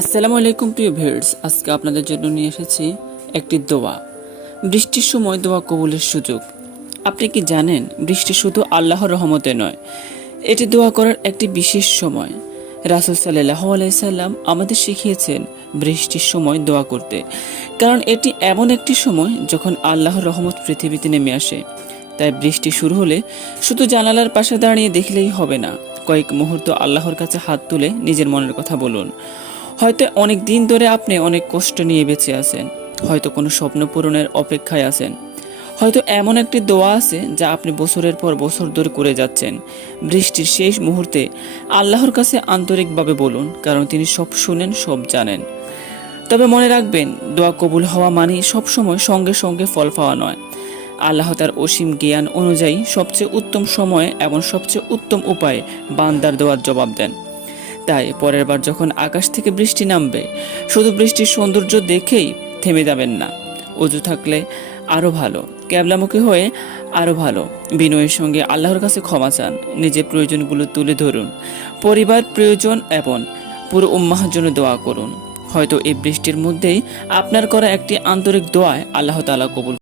আসসালামু আলাইকুম প্রিয় ভিউয়ার্স, আজকে আপনাদের জন্য নিয়ে এসেছি একটি দোয়া। বৃষ্টির সময় দোয়া কবুলের সুযোগ। আপনি কি জানেন, বৃষ্টি শুধু আল্লাহর রহমতে নয়, এটি দোয়া করার একটি বিশেষ সময়। রাসূল সাল্লাল্লাহু আলাইহি সাল্লাম আমাদের শিখিয়েছেন বৃষ্টির সময় দোয়া করতে, কারণ এটি এমন একটি সময় যখন আল্লাহর রহমত পৃথিবীতে নেমে আসে। তাই বৃষ্টি শুরু হলে শুধু জানালার পাশে দাঁড়িয়ে দেখলেই হবে না, কয়েক মুহূর্ত আল্লাহর কাছে হাত তুলে নিজের মনের কথা বলুন। হয়তো অনেক দিন ধরে আপনি অনেক কষ্ট নিয়ে বেঁচে আছেন, হয়তো কোনো স্বপ্ন পূরণের অপেক্ষায় আছেন, হয়তো এমন একটি দোয়া আছে যা আপনি বছরের পর বছর ধরে করে যাচ্ছেন। বৃষ্টির শেষ মুহূর্তে আল্লাহর কাছে আন্তরিকভাবে বলুন, কারণ তিনি সব শুনেন, সব জানেন। তবে মনে রাখবেন, দোয়া কবুল হওয়া মানে সবসময় সঙ্গে সঙ্গে ফল পাওয়া নয়। আল্লাহ তার অসীম জ্ঞান অনুযায়ী সবচেয়ে উত্তম সময়ে এবং সবচেয়ে উত্তম উপায়ে বান্দার দোয়ার জবাব দেন। তাই পরের বার যখন আকাশ থেকে বৃষ্টি নামবে, শুধু বৃষ্টির সৌন্দর্য দেখেই থেমে যাবেন না। অজু থাকলে আরও ভালো, ক্যাবলামুখী হয়ে আরও ভালো। বিনয়ের সঙ্গে আল্লাহর কাছে ক্ষমা চান, নিজের প্রয়োজনগুলো তুলে ধরুন, পরিবার, প্রয়োজন এবং পুরো উম্মাহর জন্য দোয়া করুন। হয়তো এই বৃষ্টির মধ্যেই আপনার করা একটি আন্তরিক দোয়ায় আল্লাহ তাআলা কবুল